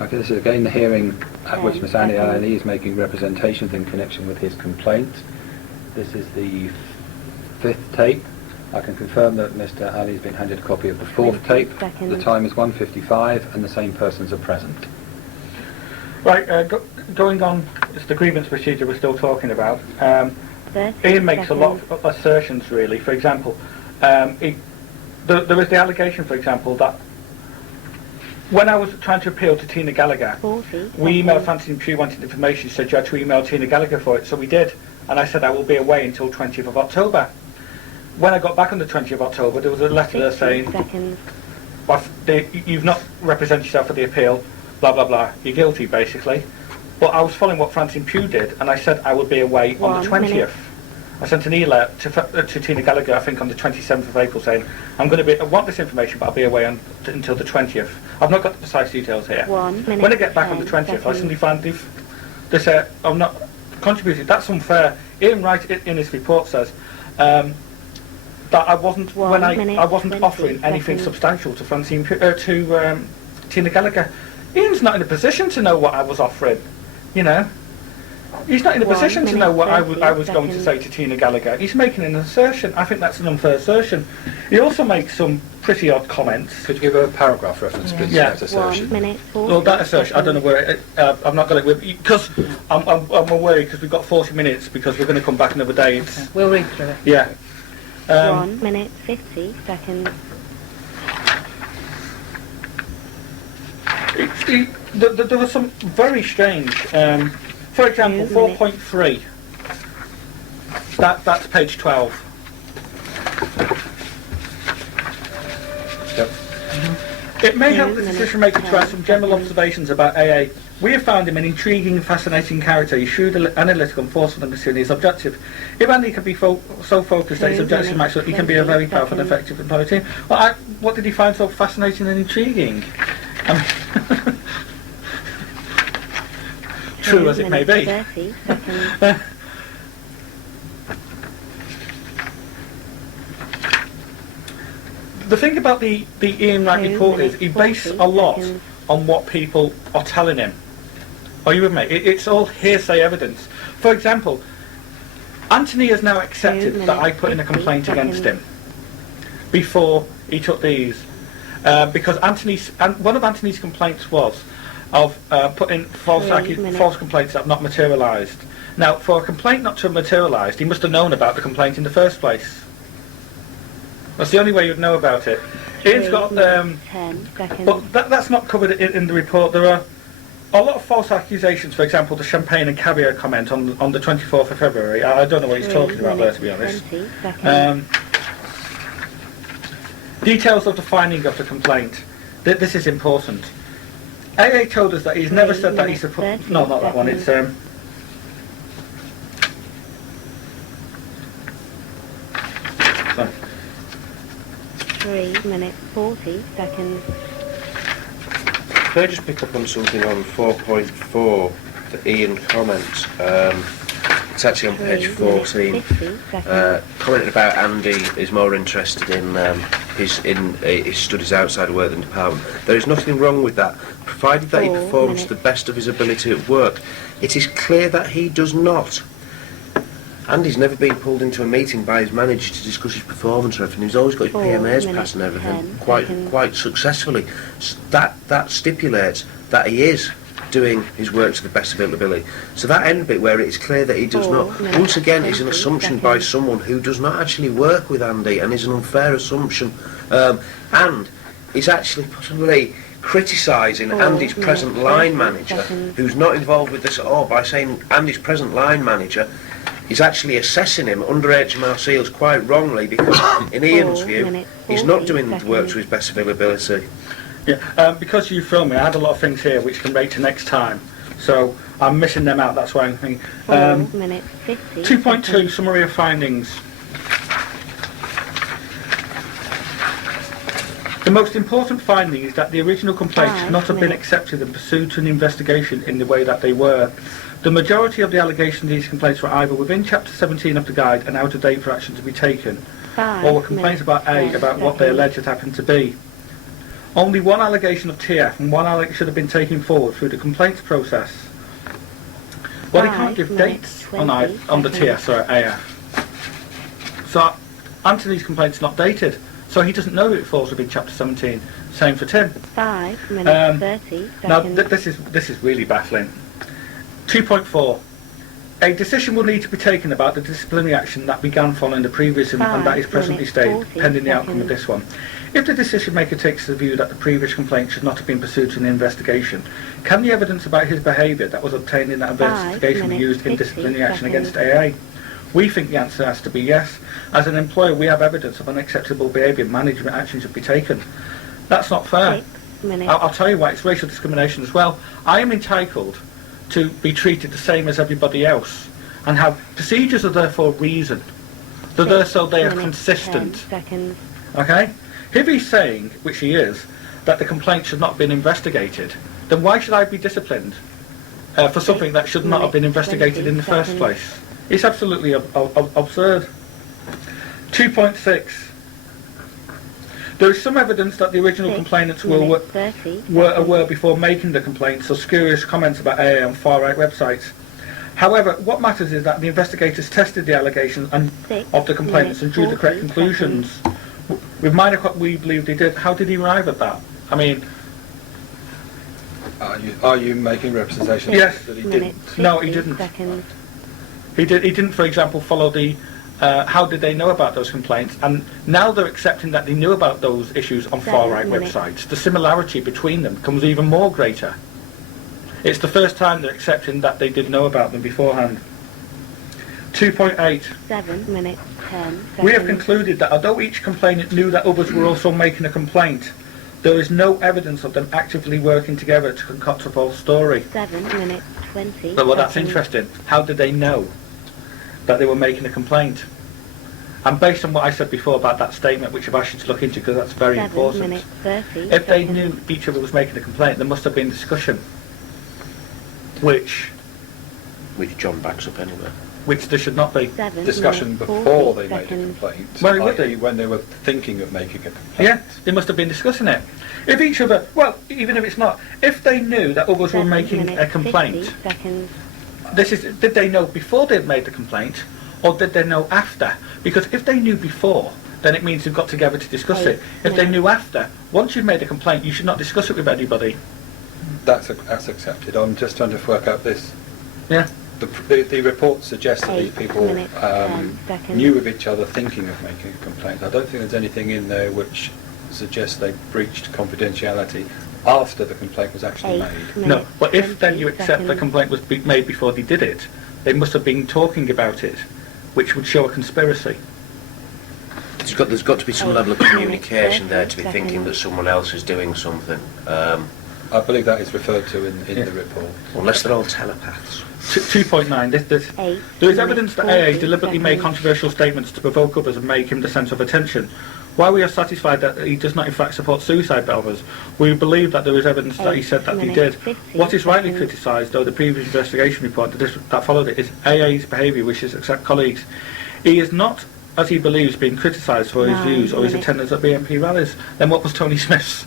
Okay, this is again the hearing at which Miss Andi is making representations in connection with his complaint. This is the 5th tape. I can confirm that Mr. Ali has been handed a copy of the 4th tape. The time is 1:55 and the same persons are present. Right, going on, it's the grievance procedure we're still talking about. Ian makes a lot of assertions, really. For example, there was the allegation, for example, that when I was trying to appeal to Tina Gallagher, we emailed Francine Pugh wanting information. She said you had to email Tina Gallagher for it, so we did. And I said I will be away until 20th of October. When I got back on the 20th of October, there was a letter there saying, you've not represented yourself for the appeal, blah, blah, blah, you're guilty, basically. But I was following what Francine Pugh did, and I said I would be away on the 20th. I sent an email to Tina Gallagher, I think on the 27th of April, saying, I want this information, but I'll be away until the 20th. I've not got the precise details here. When I get back on the 20th, I suddenly find they say, I'm not contributing. That's unfair. Ian Wright in his report says that I wasn't offering anything substantial to Francine to Tina Gallagher. Ian's not in a position to know what I was offering, you know. He's not in a position to know what I was going to say to Tina Gallagher. He's making an assertion. I think that's an unfair assertion. He also makes some pretty odd comments. Could you give a paragraph reference, please? Yeah. That assertion. Well, that assertion, I don't know where I've not got it with, because I'm aware, because we've got 40 minutes, because we're going to come back another day. Okay. We'll read through it. Yeah. 1 minute 50 seconds. There was some very strange. For example, 4.3. That's page 12. Yep. It may help the decision maker to add some general observations about AA. We have found him an intriguing and fascinating character. He's shrewd, analytical, and forceful in pursuing his objective. If Andy can be so focused that his objective match up, he can be a very powerful and effective employee team. Well, what did he find so fascinating and intriguing? True as it may be. The thing about the Ian Wright report is he bases a lot on what people are telling him. Are you with me? It's all hearsay evidence. For example, Anthony has now accepted that I put in a complaint against him before he took these, because one of Anthony's complaints was of putting false complaints that have not materialised. Now, for a complaint not to have materialised, he must have known about the complaint in the first place. That's the only way you'd know about it. Ian's got, but that's not covered in the report. There are a lot of false accusations. For example, the champagne and caviar comment on the 24th of February. I don't know what he's talking about there, to be honest. Details of the finding of the complaint. This is important. AA told us that he's never said that he's supposed... No, not that one. It's 3 minutes 40 seconds. Can I just pick up on something on 4.4, the Ian comment? It's actually on page 14. Commenting about Andy is more interested in his studies outside of work than department. There is nothing wrong with that, provided that he performs to the best of his ability at work. It is clear that he does not. Andy's never been pulled into a meeting by his manager to discuss his performance or anything. He's always got his PMAs passed and everything, quite successfully. So that stipulates that he is doing his work to the best of his ability. So that end bit where it is clear that he does not, once again, is an assumption by someone who does not actually work with Andy, and is an unfair assumption. And is actually possibly criticising Andy's present line manager, who's not involved with this at all, by saying Andy's present line manager is actually assessing him under Hmrc quite wrongly, because in Ian's view, he's not doing the work to his best of his ability. Yeah, because you filmed me, I had a lot of things here which can wait to next time, so I'm missing them out. That's why I'm thinking. 2.2 summary of findings. The most important finding is that the original complaints should not have been accepted and pursued to an investigation in the way that they were. The majority of the allegations in these complaints were either within Chapter 17 of the Guide and out of date for action to be taken, or were complaints about A, about what they alleged had happened to B. Only one allegation of TF and one allegation should have been taken forward through the complaints process. Well, he can't give dates on the TS or AF. So Anthony's complaint's not dated, so he doesn't know it falls within Chapter 17. Same for Tim. 5 minutes 30 seconds. Now this is really baffling. 2.4. A decision will need to be taken about the disciplinary action that began following the previous and that is presently stayed, pending the outcome of this one. If the decision maker takes the view that the previous complaint should not have been pursued in the investigation, can the evidence about his behaviour that was obtained in that investigation be used in disciplinary action against AA? We think the answer has to be yes. As an employer, we have evidence of unacceptable behaviour. Management action should be taken. That's not fair. I'll tell you why. It's racial discrimination as well. I am entitled to be treated the same as everybody else, and have procedures are there for a reason. They're there so they are consistent. Okay? If he's saying, which he is, that the complaint should not have been investigated, then why should I be disciplined for something that should not have been investigated in the first place? It's absolutely absurd. 2.6. There is some evidence that the original complainants were aware before making the complaints of spurious comments about AA on far-right websites. However, what matters is that the investigators tested the allegations of the complainants and drew the correct conclusions. With minor what we believe they did, how did he arrive at that? I mean... Are you making representations that he didn't? No, he didn't. He didn't, for example, follow the... how did they know about those complaints? And now they're accepting that they knew about those issues on far-right websites. The similarity between them becomes even more greater. It's the first time they're accepting that they did know about them beforehand. 2.8. 7 minutes 10 seconds. We have concluded that although each complainant knew that others were also making a complaint, there is no evidence of them actively working together to concoct a false story. 7 minutes 20 Well, that's seconds. interesting. How did they know that they were making a complaint? And based on what I said before about that statement, which I've asked you to look into because that's very 7 important. minutes 30 If they seconds. knew each other was making a complaint, there must have been discussion. Which John backs up anyway. Which there should not be. 7 Discussion minutes, before 40 they made a seconds. complaint, Well, it would i.e. do. when they were thinking of making a complaint. Yeah, they must have been discussing it. If each other, well, even if it's not, if they knew that others were 7 making a minutes, complaint, 50 seconds. did they know before they'd made the complaint, or did they know after? Because if they knew before, then it means they've got together to discuss it. If they knew after, once you've made a complaint, you should not discuss it with anybody. That's accepted. I'm just trying to work out this. Yeah. The report suggests that these 8 people minutes, 10 seconds. knew of each other thinking of making a complaint. I don't think there's anything in there which suggests they breached confidentiality after the complaint was actually 8 made. No, minutes, but if then 20 you accept the seconds. complaint was made before they did it, they must have been talking about it, which would show a conspiracy. There's got to be some 8 level of minutes, communication there to be 30 thinking that seconds. someone else is doing something. I believe that is referred to in the report. Unless they're all telepaths. 2.9. There is evidence that AA deliberately made controversial statements to provoke others and make him the centre of attention. While we are satisfied that he does not in fact support suicide bombers, we believe that there is evidence that he said that he did. What is rightly criticised, though the previous investigation report that followed it, is AA's behaviour, which is accept colleagues. He is not, as he believes, being criticised for his 9 views or his minutes. attendance at BNP rallies. Then what was Tony Smith's?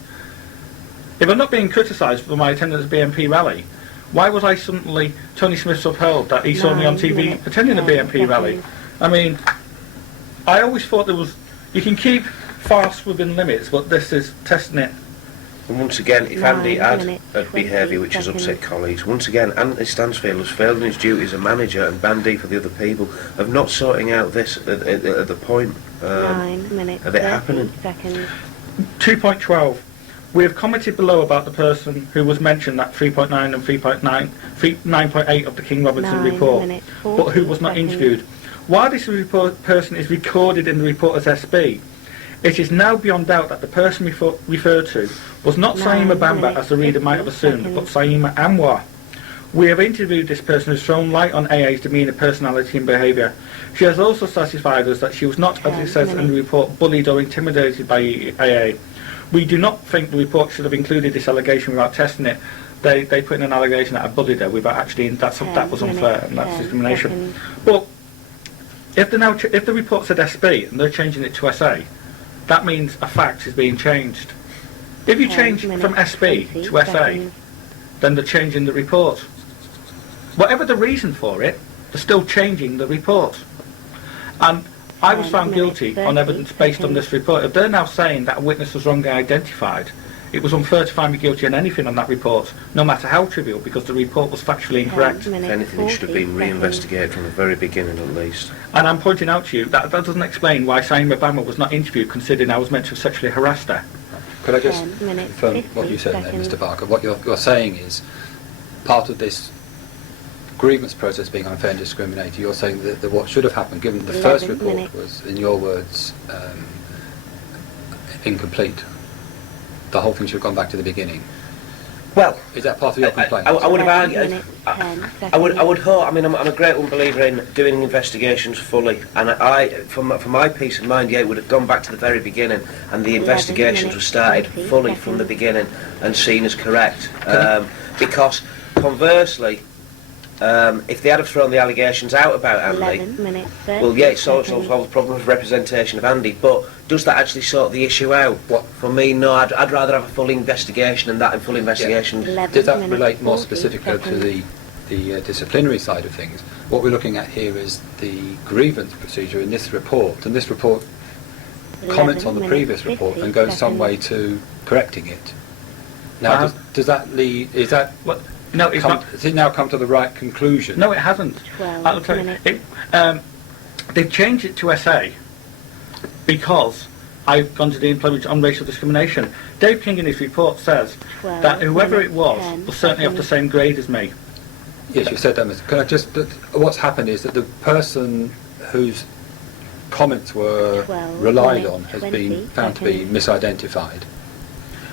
If I'm not being criticised for my attendance at BNP rally, why was I suddenly Tony Smith's upheld that he saw me on 9 TV minutes, attending a 10 BNP rally? seconds. I mean, I always thought there was... You can keep farce within limits, but this is testing it. And once again, if 9 Andy had minutes, a 20 behaviour which has upset seconds. colleagues, once again, Andy Stansfield has failed in his duty as a manager and bandee for the other people of not sorting out this at the point 9 minutes, of it 30 happening. seconds. 2.12. We have commented below about the person who was mentioned at 3.9 and 9.8 of the King Robinson 9 report, minutes, but who was not 40 seconds. interviewed. While this person is recorded in the report as SB, it is now beyond doubt that the person referred to was not 9 Saima Bamba, minutes, as the reader might have 50 assumed, but seconds. Saima Anwar. We have interviewed this person who's thrown light on AA's demeanour, personality and behaviour. She has also satisfied us that she was not, as it says in the report, bullied or intimidated by AA. We do not think the report should have included this allegation without testing it. They put in an allegation that I bullied her without actually... that was unfair and that's discrimination. But if the report said SB and they're changing it to SA, that means a fact is being changed. If you 10 change from minutes, SB 20 to SA, seconds. then they're changing the report. Whatever the reason for it, they're still changing the report. And I was 10 found minutes, guilty on 30 evidence based on seconds. this report. If they're now saying that a witness was wrongly identified, it was unfair to find me guilty on anything on that report, no matter how trivial, because the report was factually 10 incorrect. minutes, If anything, it should have 40 been seconds. reinvestigated from the very beginning at least. And I'm pointing out to you that that doesn't explain why Saima Bama was not interviewed, considering I was meant to have sexually harassed her. Could I just 10 minutes, confirm 50 what you said there, seconds. Mr. Barker? What you're saying is part of this grievance process being unfair and discriminatory. You're saying that what should have happened, given the first 11 report minutes. was, in your words, incomplete. The whole thing should have gone back to the beginning. Well, Is that part of your complaint? I would have 11 argued. minutes, 10 I would seconds. hope. I mean, I'm a great unbeliever in doing investigations fully, and for my peace of mind, yeah, it would have gone back to the very beginning, and the 11 investigations minutes, were started 20 fully from the seconds. beginning and seen as correct. Because conversely, if they had have thrown the allegations out about Andy, 11 minutes, 30 well, yeah, it solves seconds. the problem of representation of Andy, but does that actually sort the issue out? What? For me, no, I'd rather have a full investigation, and that in full investigation. 11 Does that minutes, relate more 40 specifically to seconds. the disciplinary side of things? What we're looking at here is the grievance procedure in this report, and this report 11 comments on the minutes, previous report 50 and goes some seconds. way to correcting it. Now, does that lead? Is that What? No, it's not. Has it now come to the right conclusion? No, it hasn't. 12 I'll tell you. minutes. They've changed it to SA because I've gone to the employment on racial discrimination. Dave King in his report says 12 that whoever it minutes, was 10 was certainly of the seconds. same grade as me. Yes, you said that, Mr. Can I just? What's happened is that the person whose comments were 12 relied minutes, on has 20 been found to be seconds. misidentified.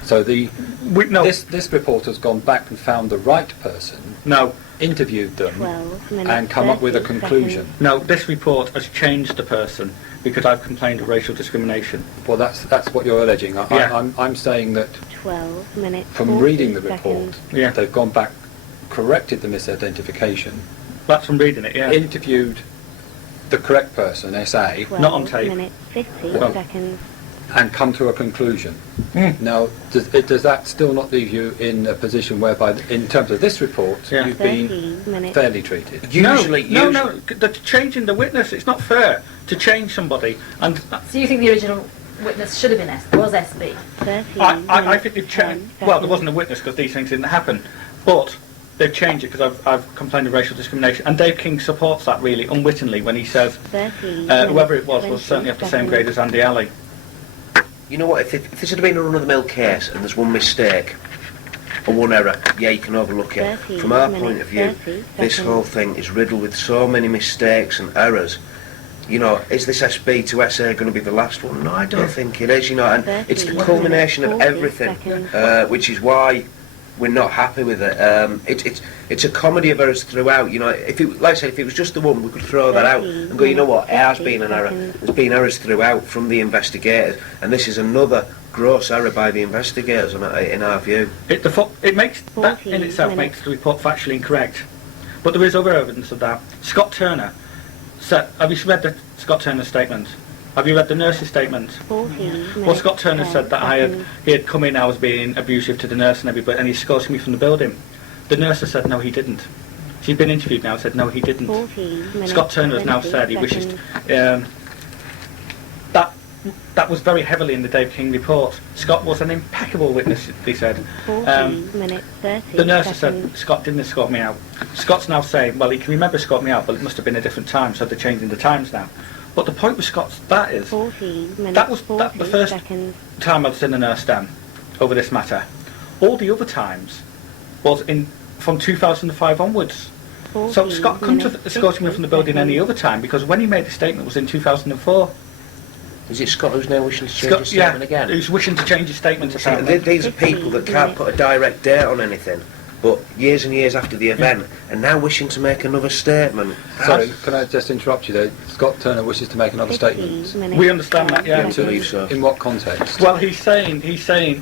So No, this report has gone back and found the right person, no, interviewed them, 12 minutes, and come up with a 30 conclusion. seconds. no. This report has changed the person because I've complained of racial discrimination. Well, that's what you're alleging. Yeah. I'm saying that 12 minutes, from 40 reading the report, seconds. Yeah. they've gone back, corrected the misidentification, That's from reading it. Yeah. interviewed the correct person, SA, 12 Not on tape. minutes, 50 Well, seconds. and come to a conclusion. Mm. Now, does that still not leave you in a position whereby, in terms of this report, Yeah. you've been 13 minutes. fairly treated? Usually, No. They're changing the witness. It's not fair to change somebody. And So you think the original witness should have been was SB? 13 I minutes, think they've 10 changed. Well, there seconds. wasn't a witness because these things didn't happen, but they've changed it because I've complained of racial discrimination. And Dave King supports that really unwittingly when he says 13 whoever minutes, it was 20 certainly of the same seconds. grade as Andy Alley. You know what, if this had been a run-of-the-mill case and there's one mistake or one error, yeah, you can overlook it. 13 From our minutes, point of view, 30 this seconds. whole thing is riddled with so many mistakes and errors. You know, is this SB to SA going to be the last one? No, I don't think it is, you know, and it's the 13 culmination of minutes, 40 everything, seconds. which is why we're not happy with it. It's a comedy of errors throughout, you know. If it, like I said, if it was just the one, we could throw that out 13 and go, you know what, it has 50 been an error. seconds. There's been errors throughout from the investigators, and this is another gross error by the investigators in our view. It makes that 14 in itself minutes. makes the report factually incorrect. But there is other evidence of that. Scott Turner said, have you read Scott Turner's statement? Have you read the nurse's statement? 14 minutes, Well, Scott Turner 10 said that seconds. he had come in, I was being abusive to the nurse and everybody, and he escorted me from the building. The nurse has said no, he didn't. She's been interviewed now, said no, he didn't. 14 minutes, Scott Turner has now 20 said he wishes seconds. that was very heavily in the Dave King report. Scott was an impeccable witness, he said. 14 minutes, 30 The nurse has seconds. said Scott didn't escort me out. Scott's now saying, well, he can remember escort me out, but it must have been a different time, so they're changing the times now. But the point with Scott's that is, 14 minutes, that was 40 the first seconds. time I was in the nurse stand over this matter. All the other times was from 2005 onwards. So 14 Scott couldn't have minutes, escorted me from the building 50 any other time because when he made the statement was in 2004. Is it Scott who's now wishing to change Scott, his statement again? who's wishing to change his statement See, apparently. these are people that can't put a direct date on anything, but years and years after the event, and now wishing to make another statement. Sorry, can I just interrupt you there? Scott Turner wishes to make another 15 statement. minutes, We understand that, yeah. 10 I believe so. In what context? Well, he's saying,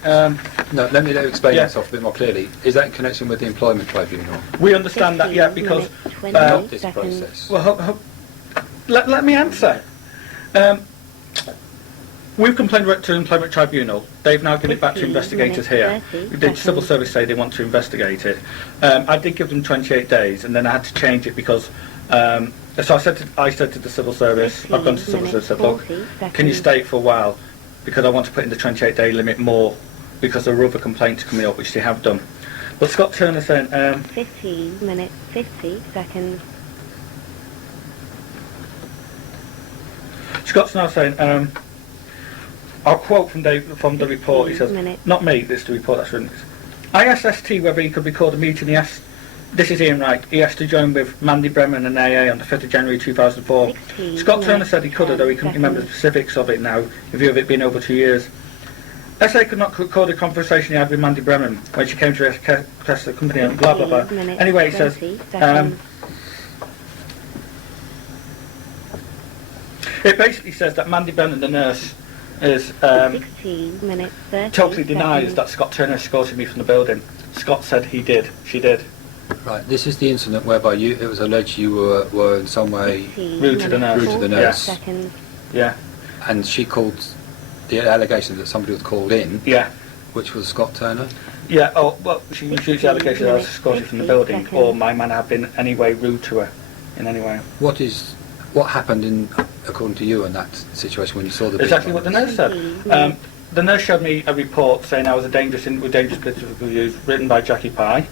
No, let me explain Yeah. myself a bit more clearly. Is that in connection with the employment tribunal? we understand that, yeah, 15 because, minutes, 20 Not this seconds. process. well, let me answer. We've complained to Employment Tribunal. They've now given it back to 15 investigators minutes, here. 30 The Civil seconds. Service say they want to investigate it. I did give them 28 days, and then I had to change it because. So I said to the Civil Service, I've gone to the Civil Service and said, look, 40 can you seconds. stay for a while? Because I want to put in the 28-day limit more, because there are other complaints coming up, which they have done. But Scott Turner saying, 15 minutes, 50 seconds. Scott's now saying, I'll quote from the report, he says, 15 minutes. not me, this is the report that's written. I asked ST whether he could record a meeting. He asked, this is Ian Wright, he asked to join with Mandy Bremen and AA on the 5th of January 2004. 16 Scott Turner minutes, said he could, although he couldn't 10 remember the seconds. specifics of it now, in view of it being over 2 years. SA could not record a conversation he had with Mandy Bremen when she came to request the company and blah blah blah. 15 minutes, Anyway, he says, 20 seconds. it basically says that Mandy Bremen, the nurse, is 16 minutes, 30 totally denies seconds. that Scott Turner escorted me from the building. Scott said he did, she did. Right, this is the incident whereby it was alleged you were in some way, 16 Rude to the minutes, nurse. Rude to the 40 nurse. seconds. Yeah, and she called, the allegation that somebody was called in, yeah. which was Scott Turner. Yeah, oh, well, she used the allegation that I was escorted from the building, or my man had been any way rude to her, in any way. What happened according to you in that situation when you saw the Exactly what the nurse said. 15 The nurse showed me a report saying I was a dangerous political use, written by Jackie Pye.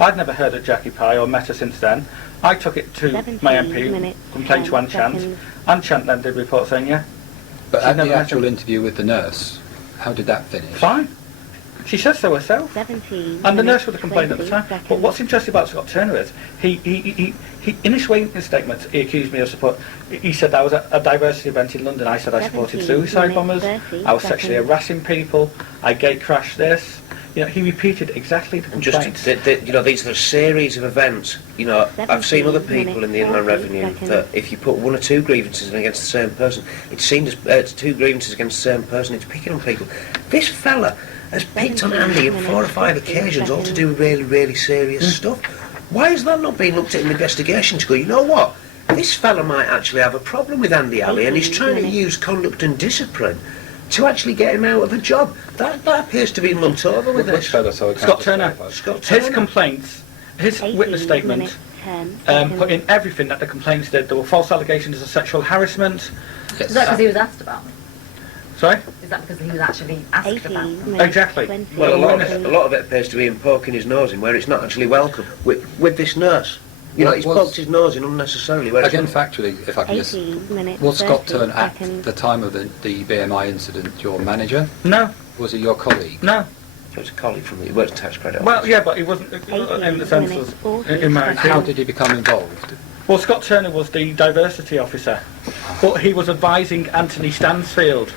I'd never heard of Jackie Pye or met her since then. I took it to 17 my MP, minutes, complained to 10 Anne Chant. seconds. Anne Chant then did a report saying, yeah, But She's at never the met actual him. interview with the nurse, how did that finish? fine. She says so herself. 17 And the nurse minutes, would have complained at the 20 time. seconds. But what's interesting about Scott Turner is, he in his witness statement, he accused me of support. He said that was a diversity event in London. I said I supported 17 suicide minutes, bombers. 30 I was sexually seconds. harassing people. I gate crashed this. You know, he repeated exactly the And just, complaints. you know, these are a series of events. You know, I've seen other 17 people in the minutes, Inland 40 Revenue seconds. that if you put one or two grievances in against the same person, it's seen as two grievances against the same person. It's picking on people. This fella has picked on 17 Andy on 4 or minutes, 5 50 occasions, all to seconds. do with really, really serious stuff. Why is that not being looked at in investigation to go, you know what? This fella might actually have a problem with Andy Alley, and he's 18 trying to minutes. use conduct and discipline to actually get him out of a job. That appears to be mugged over with Which this. fella, so I can't Scott just Turner. clarify. Scott His Turner. complaints, his 18 witness statement, minutes, 10 seconds. put in everything that the complaints did. There were false allegations of sexual harassment. Yes. Is that because he was asked about me? Sorry? Is that because he was actually asked 18 about me? minutes, Exactly. 20 Well, seconds. a lot of it appears to be him poking his nose in where it's not actually welcome. With this nurse. You know, Well, he's was- poked his nose in unnecessarily. Where it's Again, not. factually, if I can just... 18 minutes, Was Scott 30 Turner at seconds. the time of the BMI incident your manager? No, Was he your colleague? no. He was a colleague from the... He works tax credit Well, office. yeah, but he wasn't in the sense minutes, of 40 in my seconds. How team. did he become involved? Well, Scott Turner was the diversity officer, but he was advising Anthony Stansfield.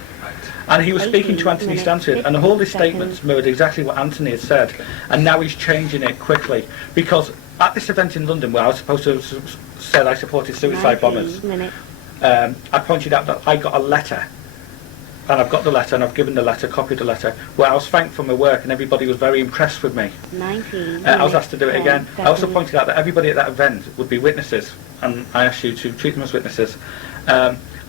And he was speaking to 18 Anthony minutes, Stansfield, and all his 50 seconds. statements mirrored exactly what Anthony had said, and now he's changing it quickly. Because at this event in London, where I was supposed to have said I supported suicide 19 bombers, minutes. I pointed out that I got a letter, and I've got the letter, and I've given the letter, copied the letter, where I was thanked for my work, and everybody was very impressed with me. 19 I was asked to do it 10 again. I also seconds. pointed out that everybody at that event would be witnesses, and I asked you to treat them as witnesses.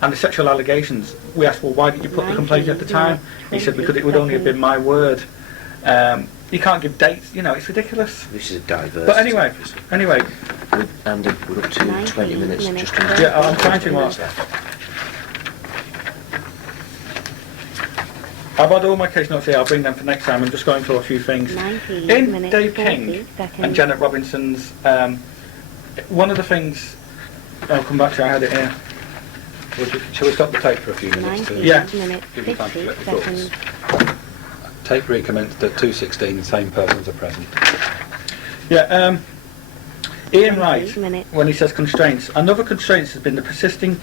And the sexual allegations, we asked, well, why did you put the complaint at the time? He said, because it would only have been my word. You can't give dates, you know, it's ridiculous. This is a diverse... But anyway, Andy, we're up to 20 19 minutes. minutes. Just under yeah, I'm trying to mark. I've had all my case notes here, I'll bring them for next time. I'm just going through a few things. 19 In minutes, Dave 40 King seconds. and Janet Robinson's, one of the things, I'll come back to, I had it here. Shall we stop the tape for a few minutes? 19 Yeah. minutes, Give you time to 50 collect your seconds. thoughts. Tape recommenced at 2:16, same persons are present. Yeah, Ian Wright, 20 minutes. when he says constraints, another constraint has been the persistent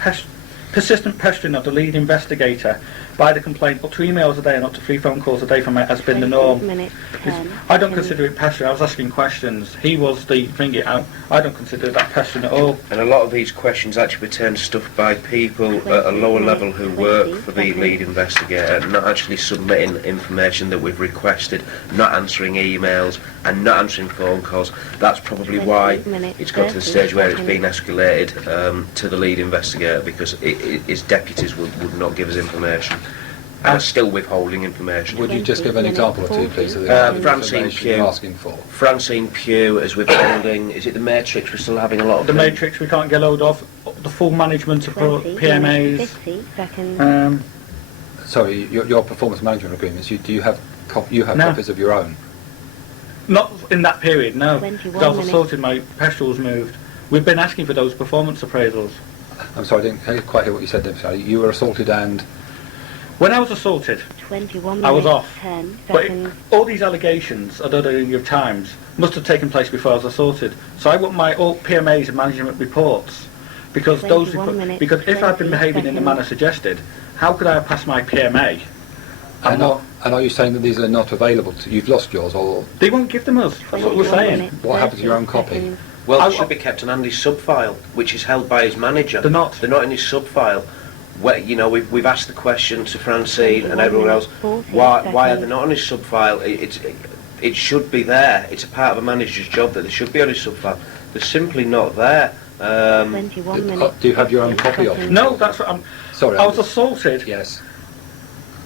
pestering of the lead investigator by the complaint. Up to emails a day and up to 3 phone calls a day from it has been the 20 norm. minutes, 10 I don't seconds. consider it pestering. I was asking questions. He was the thingy. I don't consider that pestering at all. And a lot of these questions actually pertain to stuff by people at a lower level who work for the lead investigator, not actually submitting information that we've requested, not answering emails and not answering phone calls. That's probably 20 why minutes, it's got to the 30 stage where it's seconds. been escalated to the lead investigator, because his deputies would not give us information. and are still withholding information. Would you just give an example or two, please, of the Francine information you're Pugh. asking for? Francine Pugh is withholding. Is it the Matrix? We're still having a lot of The them. matrix we can't get hold of. The full management of 20 PMAs. 50 seconds. Sorry, your performance management agreements, you have No. copies of your own? Not in that period, no. 21 Because I was minutes. assaulted, my petrol was moved. We've been asking for those performance appraisals. I'm sorry, I didn't quite hear what you said there. Sorry. You were assaulted and... When I was assaulted, 21 I was minutes, off. 10 But seconds. all these allegations, although they're in your times, must have taken place before I was assaulted. So I want my all PMAs and management reports, because 21 minutes, because if I'd been 20 behaving in the manner suggested, how could I have passed my PMA? And are you saying that these are not available to you've lost yours, or They won't give them us. That's what we're 21 saying. minutes, What happened to your 30 own copy? seconds. Well, I- they should be kept in Andy's sub-file, which is held by his manager. They're not. They're not in his sub-file. We've asked the question to Francine and everyone else. 40 Why are they seconds. not on his sub-file? It should be there. It's a part of a manager's job that they should be on his sub-file. They're simply not there. 21 minutes. do you have your own 50 copy of it? seconds. No, that's what Sorry, I was Andy. assaulted, Yes.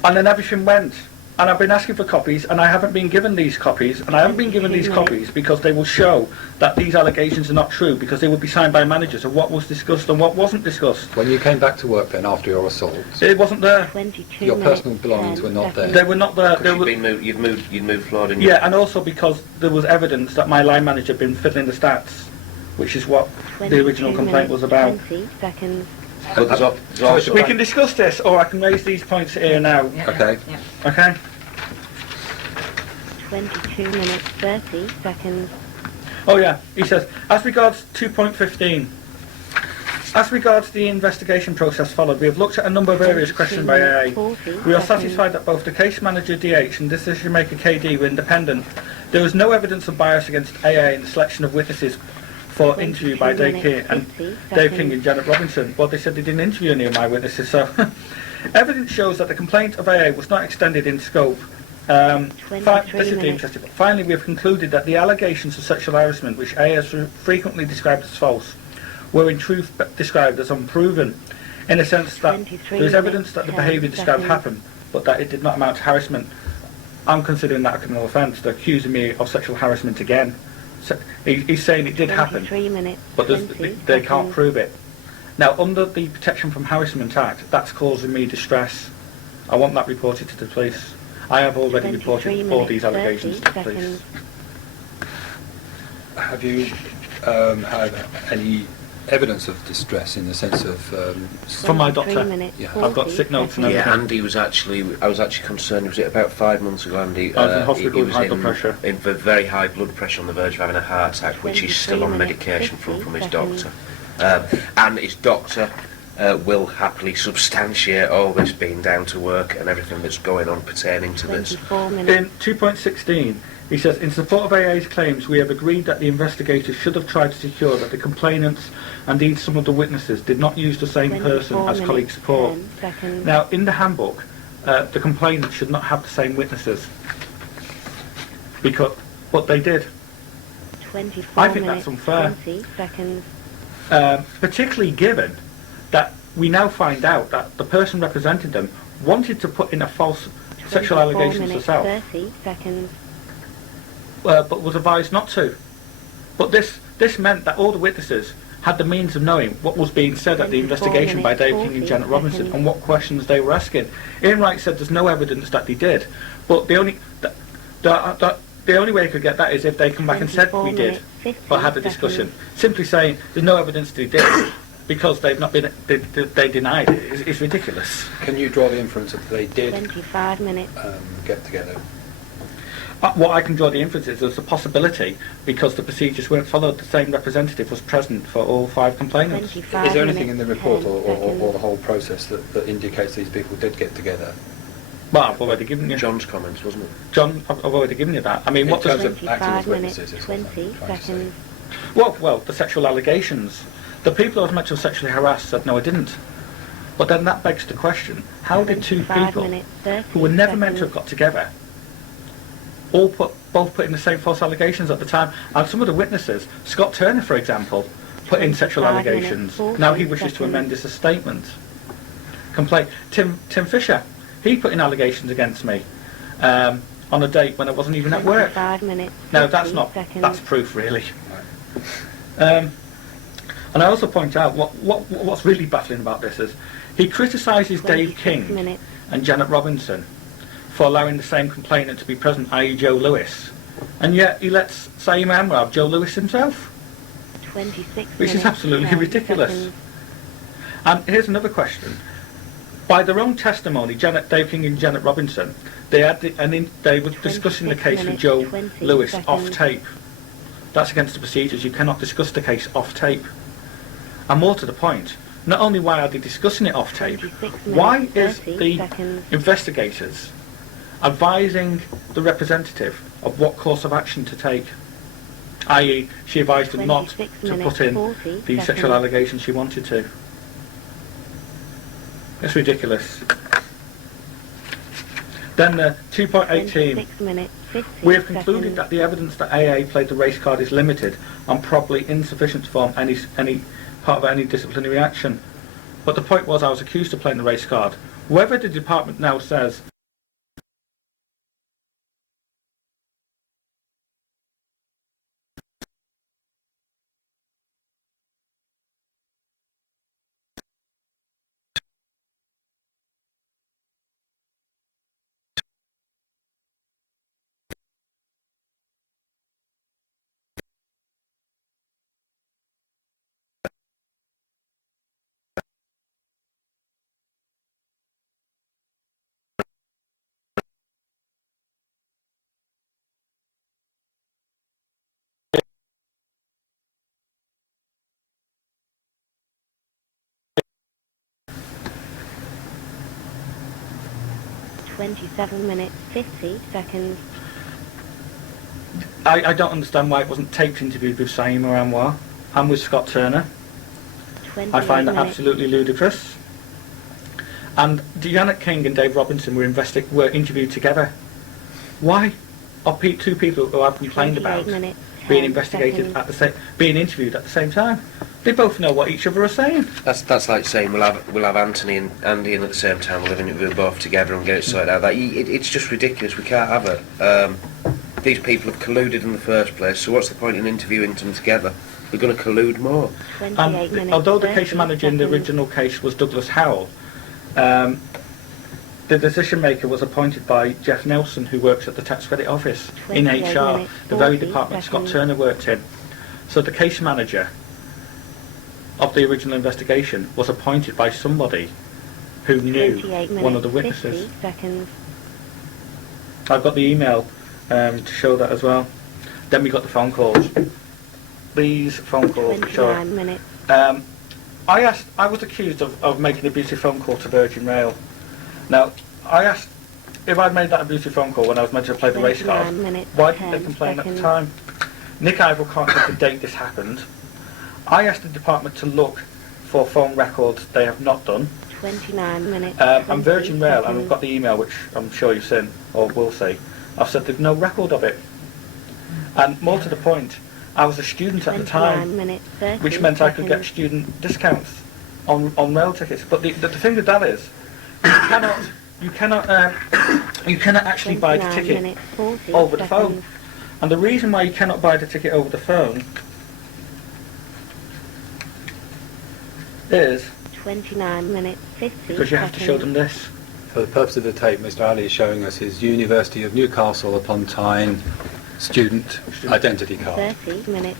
and then everything went. And I've been asking for copies, and I haven't been given these copies, and I haven't been given these 22 copies because they will show that these allegations are not true, because they will be signed by managers of what was discussed and what wasn't discussed. When you came back to work then after your assault, It wasn't there. 22 your minutes, personal belongings 10 were not there. seconds. They were not there. They Because were, you'd moved floor, didn't you? yeah, and also because there was evidence that my line manager had been fiddling the stats, which is what the original 22 complaint was minutes, about. 20 seconds. But there's also... We can discuss this, or I can raise these points here now. Yeah, Okay. Yeah. Okay? 22 minutes, 30 seconds. Oh yeah, he says, as regards 2.15, as regards the investigation process followed, we have looked at a number of areas questioned by AA. 40 We are seconds. satisfied that both the case manager DH and decision maker KD were independent. There was no evidence of bias against AA in the selection of witnesses for interview by 22 Dave King minutes, and 50 Dave King seconds. and Janet Robinson. Well, they said they didn't interview any of my witnesses, so evidence shows that the complaint of AA was not extended in scope. This is 23 the minutes. interesting one. Finally, we have concluded that the allegations of sexual harassment, which AA has frequently described as false, were in truth described as unproven, in the sense that 23 there is evidence minutes, that the 10 behaviour described seconds. happened, but that it did not amount to harassment. I'm considering that a criminal offence. They're accusing me of sexual harassment again. So he's saying it did happen, 23 minutes, but 20 they can't seconds. prove it. Now, under the Protection from Harassment Act, that's causing me distress. I want that reported to the police. I have already 23 reported all these minutes, allegations to the 30 police. seconds. Have you had any evidence of distress in the sense of... From my 23 doctor. minutes, Yeah. I've got 40 sick notes and seconds. Yeah, Andy was actually... I was actually concerned. Was it about 5 months ago, Andy? I was in hospital he with high blood pressure. In for very high blood pressure on the verge of having a heart attack, which he's still on 23 minutes, medication 50 from his seconds. doctor. And his doctor will happily substantiate all this being down to work and everything that's going on pertaining to this. 24 minutes. In 2.16, he says, in support of AA's claims, we have agreed that the investigators should have tried to secure that the complainants and indeed some of the witnesses did not use the same person 24 as colleague minutes, support. 10 seconds. Now, in the handbook, the complainants should not have the same witnesses. But they did. 24 I think minutes, that's unfair. 20 seconds. Particularly given that we now find out that the person representing them wanted to put in a false sexual 24 allegations minutes, herself, 30 seconds. but was advised not to. But this meant that all the witnesses had the means of knowing what was being said at the 24 investigation by minutes, Dave King and 40 Janet Robinson seconds. and what questions they were asking. Ian Wright said there's no evidence that they did, but the only way you could get that is if they come back and said 24 we did, minutes, 50 but had a discussion. Simply saying there's no evidence they did because they've not been, they denied it is ridiculous. Can you draw the inference that they did 25 minutes. get together? What I can draw the inference is there's a possibility because the procedures weren't followed. The same representative was present for all 5 complainants. 25 Is there anything in minutes, the report 10 or seconds. the whole process that indicates these people did get together? Well, I've already given you. John's comments, wasn't it? John, I've already given you that. I mean, In what does terms of acting as 25 minutes, witnesses is what I'm 20 trying to say. seconds. Well, the sexual allegations. The people I was meant to have sexually harassed said no, I didn't. But then that begs the question: how did 2 25 people minutes, 30 who were never meant to have seconds. got together both put in the same false allegations at the time? And some of the witnesses, Scott Turner, for example, put in sexual 25 allegations. minutes, 40 Now he wishes to seconds. amend his statement. Complaint. Tim Fisher, He put in allegations against me on a date when I wasn't even at work. 5 minutes. No, that's 50 not. seconds. That's proof, really. And I also point out what's really baffling about this is he criticises Dave 26 King minutes. and Janet Robinson for allowing the same complainant to be present, i.e. Joe Lewis, and yet he lets Saeem Hmrc have Joe Lewis himself, 26 which is minutes, absolutely 10 ridiculous. seconds. And here's another question. By their own testimony, Dave King and Janet Robinson, they were discussing the 26 case with minutes, Joe 20 Lewis seconds. off tape. That's against the procedures. You cannot discuss the case off tape. And more to the point, not only why are they discussing it off tape, 26 why minutes, is 30 the seconds. investigators advising the representative of what course of action to take? I.e., she advised him not 26 to minutes, put in 40 the seconds. sexual allegations she wanted to. It's ridiculous. Then 2.18. 26 minutes, 50 We have concluded seconds. that the evidence that AA played the race card is limited and probably insufficient to form any part of any disciplinary action. But the point was I was accused of playing the race card. Whether the department now says Twenty-seven minutes, 50 seconds. I don't understand why it wasn't taped interviewed with Saeem Hmrc and with Scott Turner. 28 I find that minutes. absolutely ludicrous. And Janet King and Dave Robinson were interviewed together. Why are two people who I've complained 28 about minutes, being 10 investigated seconds. at being interviewed at the same time? They both know what each other are saying. That's like saying we'll have Anthony and Andy in at the same time, we'll live both together and get it sorted out. It's just ridiculous. We can't have it. These people have colluded in the first place, so what's the point in interviewing them together? We're going to collude more. 28 And minutes, although the case 30 manager in the seconds. original case was Douglas Howell, the decision maker was appointed by Jeff Nelson, who works at the tax credit office in 28 HR, minutes, the very 40 department Scott seconds. Turner worked in. So the case manager of the original investigation was appointed by somebody who knew 28 minutes, one of the witnesses. 50 seconds. I've got the email to show that as well. Then we got the phone calls. These phone calls 29 show. minutes. I was accused of making an abusive phone call to Virgin Rail. Now, I asked if I'd made that abusive phone call when I was meant to play the race card, 29 minutes, why didn't they 10 complain at the seconds. time? Nick Ivell can't give the date this happened. I asked the department to look for phone records. They have not done. 29 minutes. And 20 Virgin Rail, and seconds. we've got the email which I'm sure you've seen, or will see, I've said there's no record of it. And more to the point, I was a student at the 29 time, minutes, 30 which meant I could get seconds. student discounts on rail tickets. But the thing with that is, you cannot actually buy the 29 ticket minutes, 40 over the phone. seconds. And the reason why you cannot buy the ticket over the phone is 29 minutes, 50 because you have to show them this. For the purpose of the tape, Mr. Ali is showing us his University of Newcastle upon Tyne student identity card. 30 minutes.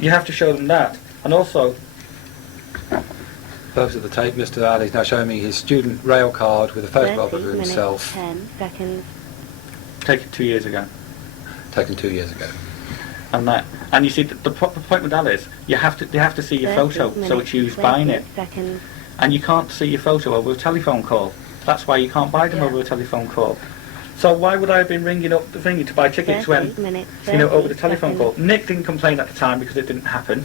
You have to show them that. And also, For the purpose of the tape, Mr. Ali is now showing me his student rail card with a photograph 30 of minutes, himself 10 seconds. taken 2 years ago. taken 2 years ago. And you see, the point with that is, they have to see your 30 photo, so minutes, it's used 20 buying it. seconds. And you can't see your photo over a telephone call. That's why you can't buy them Yeah. over a telephone call. So why would I have been ringing up the thingy to buy tickets 30 when, minutes, over the 30 telephone seconds. call? Nick didn't complain at the time because it didn't happen.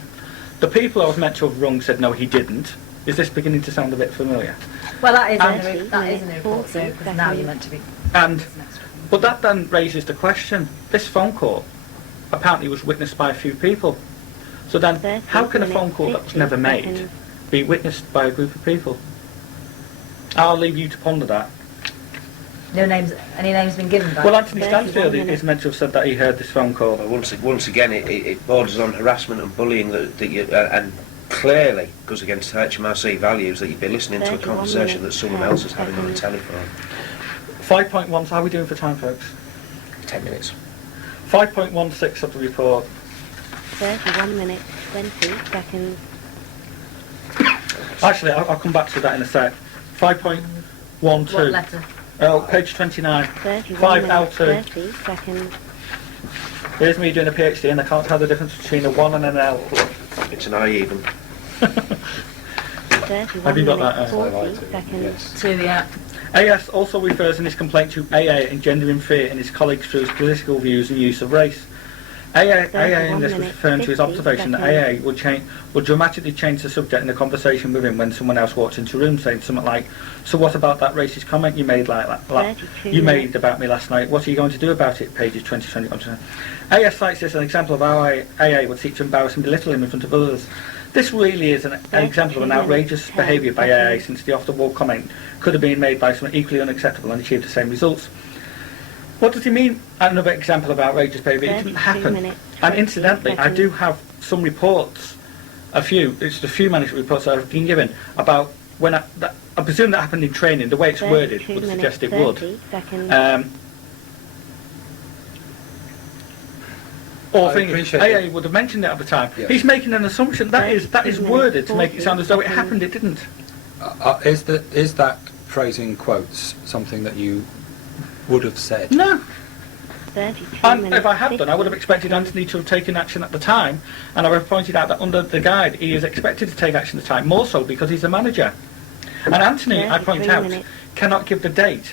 The people I was meant to have rung said no, he didn't. Is this beginning to sound a bit familiar? Well, that is And- in the report, so 'cause now you're meant to be. And but that then raises the question: this phone call apparently was witnessed by a few people. So then, 30 how can a phone minutes, call that was 50 never made seconds. be witnessed by a group of people? I'll leave you to ponder that. No names, any names been given by? Well, Anthony 31 Stansfield is minutes. meant to have said that he heard this phone call. But once again, it borders on harassment and bullying that you, and clearly goes against Hmrc values that you'd be listening to a 31 conversation that minutes, someone 10 else is having on the seconds. telephone. 5.1, so how are we doing for time, folks? 10 minutes. 5.16 of the report. 31 minutes, 20 seconds. Actually, I'll come back to that in a sec. 5.12. What letter? Oh, page 29. 31 5 minutes, L2. 30 seconds. Here's me doing a PhD and I can't tell the difference between a 1 and an L. It's an I even. 31 Have you got minutes, that, 40 seconds. Yes. 2, yeah. AS also refers in his complaint to AA engendering fear in his colleagues through his political views and use of race. AA in this was referring to his observation that AA would dramatically change the subject in a conversation with him when someone else walked into a room, saying something like, "So what about that racist comment you made made about me last night? What are you going to do about it?" Pages 20, 20. AS cites this as an example of how AA would seek to embarrass and belittle him in front of others. This really is an example of an outrageous behaviour by AA, since the off-the-wall comment could have been made by someone equally unacceptable and achieved the same results. What does he mean? Another example of outrageous behaviour? It didn't happen. And incidentally, I do have some reports, it's a few management reports that I've been given about when I presume that happened in training. The way it's worded would suggest it would. Or AA would have mentioned it at the time. Yes. He's making an assumption that is worded to make it sound as though it happened. It didn't. Is that phrase in quotes something that you would have said? No. 32 And minutes, if I had done, I would have 50 expected Anthony to have taken action at the time, and I would have pointed out that under the guide he is expected to take action at the time, more so because he's a manager. And Anthony, I point 33 out, minutes. cannot give the date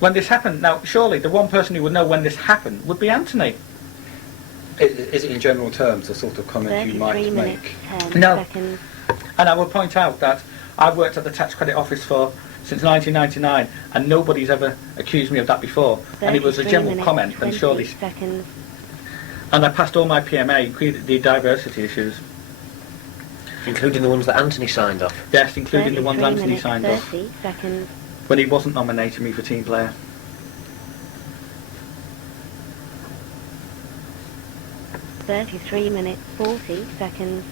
when this happened. Now, surely the one person who would know when this happened would be Anthony. Is it in general terms the sort of comment you 33 might minutes, make? 10 No. seconds. And I would point out that I've worked at the tax credit office since 1999, and nobody's ever accused me of that before. And it was a 33 general minutes, comment, and 20 surely. seconds. And I passed all my PMA, including the diversity issues. Including the ones that Anthony signed off. Yes, including the ones 33 Anthony minutes, signed off 30 seconds. when he wasn't nominating me for team player. 33 minutes, 40 seconds.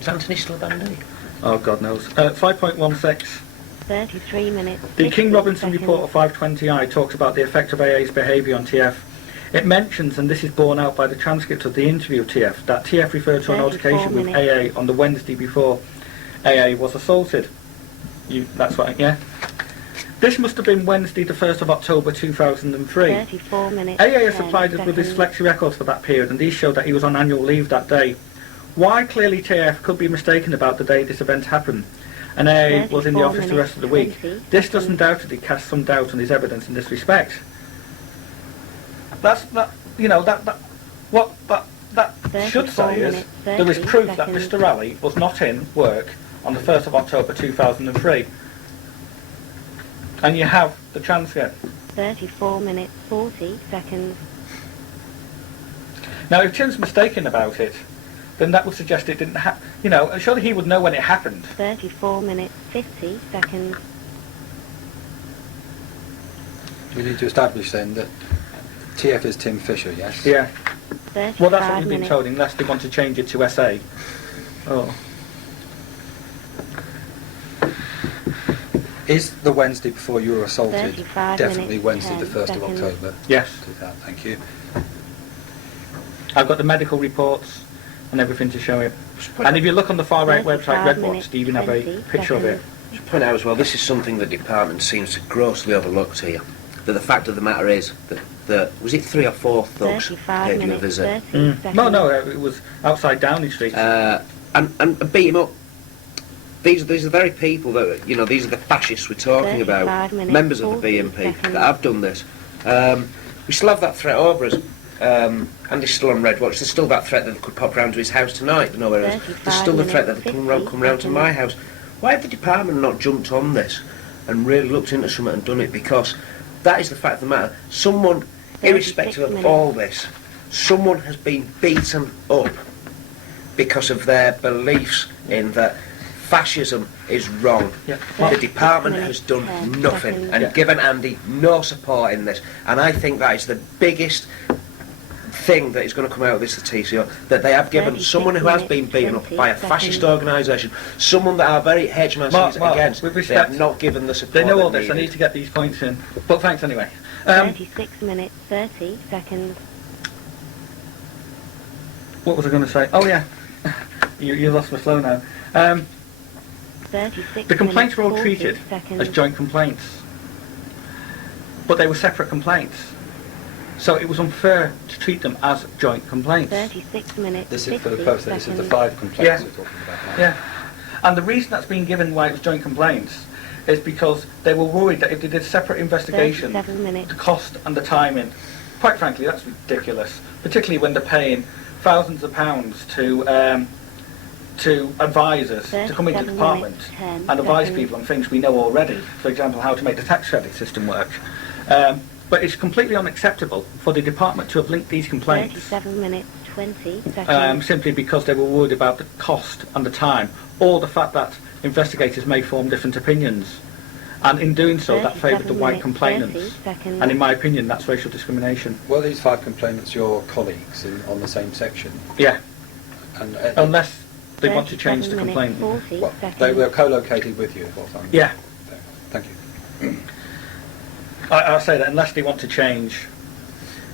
Is Anthony still a bandit? Oh, God knows. 5.16. 33 minutes. The 50 King Robinson seconds. report of 520i talks about the effect of AA's behaviour on TF. It mentions, and this is borne out by the transcript of the interview of TF, that TF referred to an 34 altercation with minutes. AA on the Wednesday before AA was assaulted. That's right, yeah? This must have been Wednesday the 1st of October 2003. 34 minutes. AA has 10 supplied us with his seconds. flexi records for that period, and these show that he was on annual leave that day. Why clearly TF could be mistaken about the day this event happened, and AA was in the 34 office the rest of the week. 20 This does seconds. undoubtedly cast some doubt on his evidence in this respect. What that should 34 say is minutes, there is 30 proof that seconds. Mr. Raleigh was not in work on the 1st of October 2003. And you have the transcript. 34 minutes, 40 seconds. Now, if Tim's mistaken about it, then that would suggest it didn't happen. Surely he would know when it happened. 34 minutes, 50 seconds. We need to establish then that TF is Tim Fisher, yes? Yeah. 35 Well, that's what we've been minutes. told, unless they want to change it to SA. Oh. Is the Wednesday before you were assaulted 35 definitely minutes, Wednesday the 10 1st of seconds. October? Yes. Thank you. I've got the medical reports and everything to show it. And if you look on the far right website, 35 Redwatch, minutes, they even have a 20 picture of it. seconds. Just point out as well, this is something the department seems to grossly overlooked here. That the fact of the matter is that was it 3 or 4 thugs 35 paid you a minutes, visit 30 seconds. No, it was outside Downing Street. and beat him up. These are the very people that these are the fascists we're talking 35 about, minutes, members of the 40 BNP seconds. that have done this. We still have that threat over us. Andy's still on Redwatch. There's still that threat that they could pop round to his house tonight. Nowhere else. There's 35 still the threat that minutes, they can 50 come round to my seconds. house. Why have the department not jumped on this and really looked into something and done it? Because that is the fact of the matter. Someone, 36 irrespective of minutes. all this, someone has been beaten up because of their beliefs in that fascism is wrong. Yeah. The department has done nothing and given Andy no support in this. And I think that is the biggest thing that is going to come out of this, the TCO, that they have given someone who has been beaten up by a fascist organisation, someone that are very Hmrc is against, with they respect, have not given the support. they know all that this, I needed. need to get these points in. But thanks anyway. 36 minutes, 30 seconds. What was I going to say? Oh yeah, you lost my flow now. 36 The complaints were all minutes, 40 treated seconds. as joint complaints, but they were separate complaints. So it was unfair to treat them as joint complaints. 36 minutes, This is for the 50 purpose, this is the seconds. 5 complaints Yeah. we're talking about now. Yeah. And the reason that's been given why it was joint complaints is because they were worried that if they did separate investigations, 37 minutes. the cost and the timing, quite frankly, that's ridiculous. Particularly when they're paying thousands of pounds to advisors to come into the 37 department minutes, 10 and advise seconds. people on things we know already. For example, how to make the tax credit system work. But it's completely unacceptable for the department to have linked these complaints 37 minutes, 20 seconds. simply because they were worried about the cost and the time, or the fact that investigators may form different opinions. And in doing so, that favoured the 37 white minutes, complainants. 30 seconds. And in my opinion, that's racial discrimination. Were these 5 complainants your colleagues on the same section? Yeah, And unless they want to change the 37 complaint. minutes, 40 well, seconds. they were co-located with you, is what I'm Yeah. Thank you. I'll say that unless they want to change,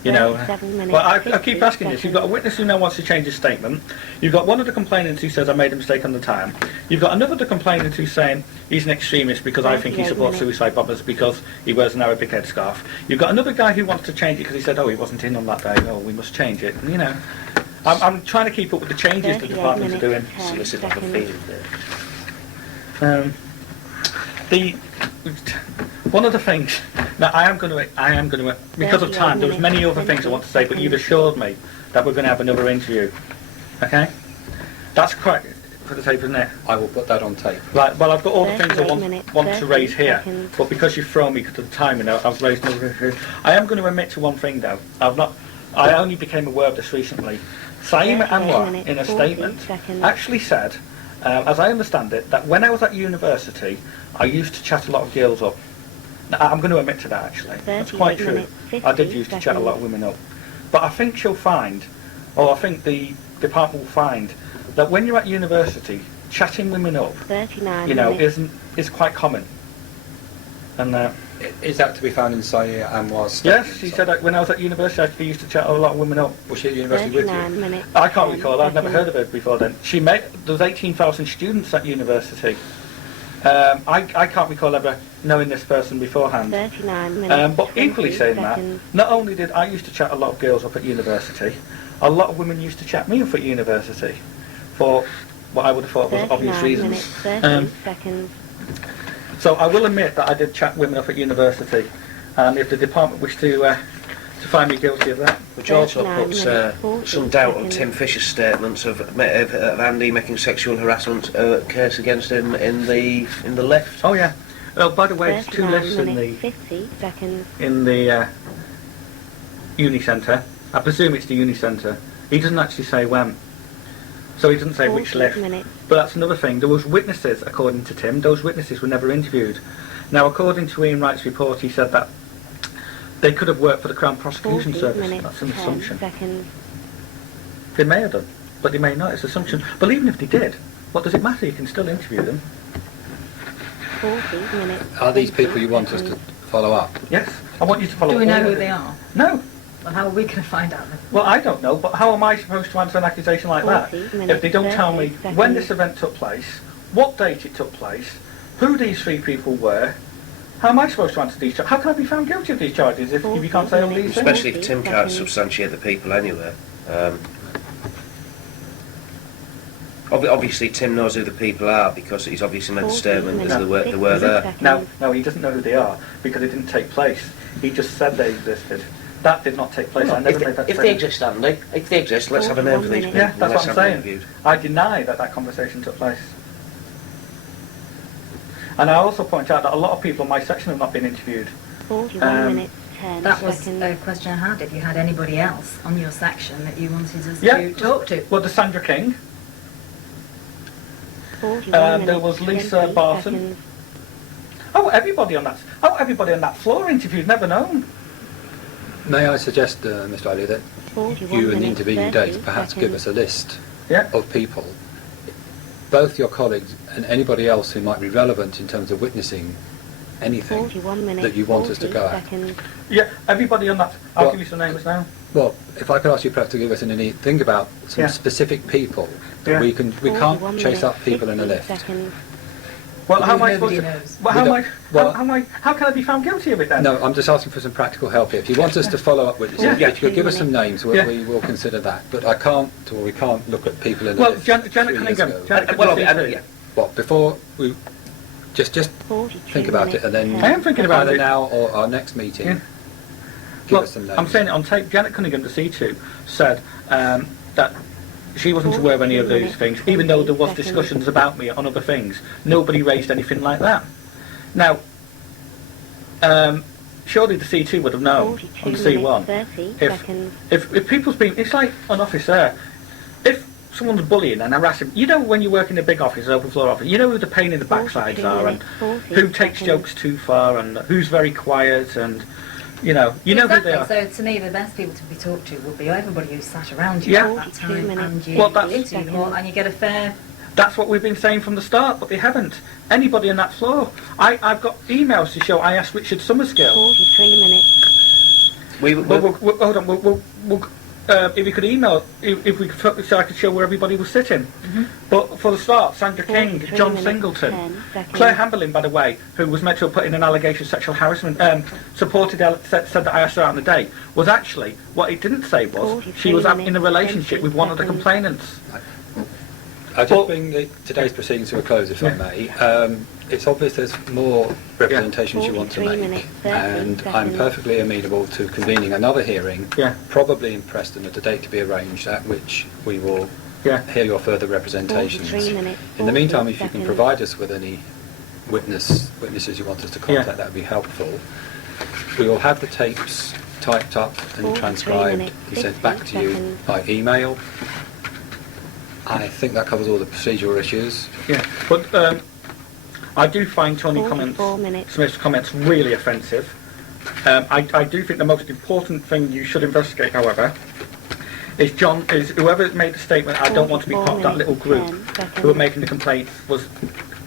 you know. 37 minutes, Well, I 50 keep asking this. You've got a witness who now wants to change his statement. You've got one of the complainants who says I made a mistake on the time. You've got another of the complainant who's saying he's an extremist because I think he 38 supports minutes. suicide bombers because he wears an Arabic headscarf. You've got another guy who wants to change it because he said, oh, he wasn't in on that day. Oh, we must change it. And, you know, I'm trying to keep up with the changes the 38 departments are doing. minutes, 10 Solicit like a seconds. feeling there. One of the things that I am going to, because of time, there was many other things I want to say, but you've assured me that we're going to have another interview. Okay? That's quite for the tape, isn't it? I will put that on tape. Right, well, I've got all the things I 38 minutes, want to 30 raise here, seconds. but because you've thrown me because of the timing, I've raised another issue. I am going to admit to one thing, though. I only became aware of this recently. Saima 38 Anwar, minutes, in a 40 statement, seconds. actually said, as I understand it, that when I was at university, I used to chat a lot of girls up. Now, I'm going to admit to that, actually. That's 38 quite true. minutes, I did 50 used to chat a lot of seconds. women up. But I think she'll find, or I think the department will find, that when you're at university, chatting women up, 39 you know, minutes. is quite common. And Is that to be found in Saia Anwar's yes, statement? she said that when I was at university, I used to chat a lot of women up. Was she at university with 39 you? minutes. I can't 10 recall. I've never heard of her before then. There's 18,000 students at university. I can't recall ever knowing this person beforehand. 39 minutes. But equally 20 saying seconds. that, not only did I used to chat a lot of girls up at university, a lot of women used to chat me up at university for what I would have thought was 39 obvious reasons. minutes, 30 seconds. So I will admit that I did chat women up at university, and if the department wished to find me guilty of that. Which also 39 puts minutes, 40 some doubt on seconds. Tim Fisher's statements of Andy making sexual harassment case against him in the lift. Oh yeah. Oh, by the way, there's 2 39 lifts in minutes, the 50 seconds. uni centre. I presume it's the uni centre. He doesn't actually say when. So he doesn't say which 40 lift. minutes. But that's another thing. There was witnesses, according to Tim. Those witnesses were never interviewed. Now, according to Ian Wright's report, he said that they could have worked for the Crown Prosecution 40 Service. minutes, That's an 10 assumption. seconds. They may have done, but they may not. It's an assumption. But even if they did, what does it matter? You can still interview them. 40 minutes. Are these 20 people you want us to seconds. follow up? Yes. I want you to follow Do we up know all who of they it. are? No. Well, how are we going to find out then? Well, I don't know, but how am I supposed to answer an accusation like that 40 if minutes, they don't tell me 30 when seconds. this event took place, what date it took place, who these 3 people were? How am I supposed to answer these charges? How can I be found guilty of these charges if you can't say all these things? Especially if Tim can't substantiate the people anyway. Obviously, Tim knows who the people are because he's obviously made a 40 statement as minutes, they were there. 50 No, seconds. no, he doesn't know who they are because it didn't take place. He just said they existed. That did not take place. I never made that If they statement. exist, Andy, if they exist, let's have a name for these 41 people. Yeah, that's and let's what I'm have them saying. interviewed. I deny that conversation took place. And I also point out that a lot of people in my section have not been interviewed. 41 minutes, 10 That was seconds. a question I had. If you had anybody else on your section that you wanted us Yeah. to talk to. Well, there's Sandra King. 41 There was minutes, Lisa 20 Barton. seconds. Everybody on that floor interviewed, never known. May I suggest, Mr. Ali, that 41 you and the minutes, intervening 30 days perhaps give us a list Yeah. of people, both your colleagues and anybody else who might be relevant in terms of witnessing anything 41 minutes, that you want us to 40 go at. seconds. Yeah, everybody on that. I'll Well- give you some names now. Well, if I could ask you perhaps to give us think about some Yeah. specific people that Yeah. we 41 can't chase up minutes, people in a 50 lift. seconds. Well, how am I Nobody supposed to? knows. Well, We how am I? don't- well- How can I be found guilty of it then? No, I'm just asking for some practical help here. If you want us to follow up with, Yeah. if you could give us some names, Yeah. we will consider that. But we can't look at people in a Well, lift Janet 3 years Cunningham. ago. Janet Well, Cunningham. yeah. Well, before we just 42 think about it, and then minutes, I am thinking about either it. now or our next meeting, Yeah. give Well, us some names. I'm saying it on tape. Janet Cunningham, the C2, said that she wasn't aware of any of those things, even though there was discussions about me on other things. Nobody raised anything like that. Now, surely the C2 would have known 42 on the minutes, C1 30 if seconds. if people's been. It's like an office there. If someone's bullying and harassing, you know, when you work in a big office, an open floor office, you know who the pain in the backsides 42 are and minutes, 40 who takes seconds. jokes too far and who's very quiet and you know who Exactly. they are. So to me, the best people to be talked to would be everybody who's sat around you Yeah. at that 42 time, minutes, and you Well, that's- interview them all, and you get a fair. That's what we've been saying from the start, but they haven't. Anybody on that floor. I've got emails to show I asked Richard Summerskill. 43 minutes. Hold on, if you could email, if we could, so I could show where everybody was sitting. But for the start, Sandra King, 43 John minutes, Singleton, 10 seconds. Claire Hamberlin, by the way, who was meant to have put in an allegation of sexual harassment, said that I asked her out on a date, was actually, what it didn't say was, she was 43 in a relationship with one of the seconds. complainants. I'll just Well- bring today's proceedings to a close, if I Yeah. may. It's obvious there's more representations you want to 43 make, minutes, 30 and I'm seconds. perfectly amenable to convening another hearing, Yeah. probably in Preston at a date to be arranged, at which we will Yeah. hear your further representations. 43 minutes, In the meantime, 40 if you can seconds. provide us with any witnesses you want us to contact, Yeah. that would be helpful. We will have the tapes typed up and 43 transcribed minutes, and sent 50 back to you seconds. by email. I think that covers all the procedural issues. Yeah, but I do find Tony 44 minutes. Smith's comments really offensive. I do think the most important thing you should investigate, however, is whoever made the statement, I don't want to be 44 part of that little group minutes, 10 who were seconds. making the complaint, was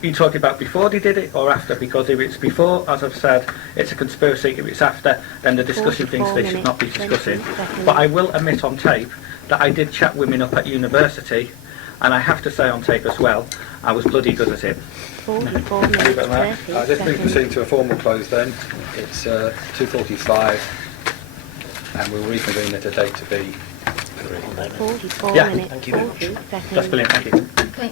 you talking about before they did it or after? Because if it's before, as I've said, it's a conspiracy. If it's after, then they're discussing things 44 they should not be minutes, discussing. 20 seconds. But I will admit on tape that I did chat women up at university, and I have to say on tape as well, I was bloody good at it. 44 Leave it minutes, at that. 30 This brings seconds. proceeding to a formal close then. It's 2:45 and we'll reconvene at a date to be agreed. 44 Yeah. minutes, Thank you very 40 much. seconds. That's brilliant, thank you. Okay.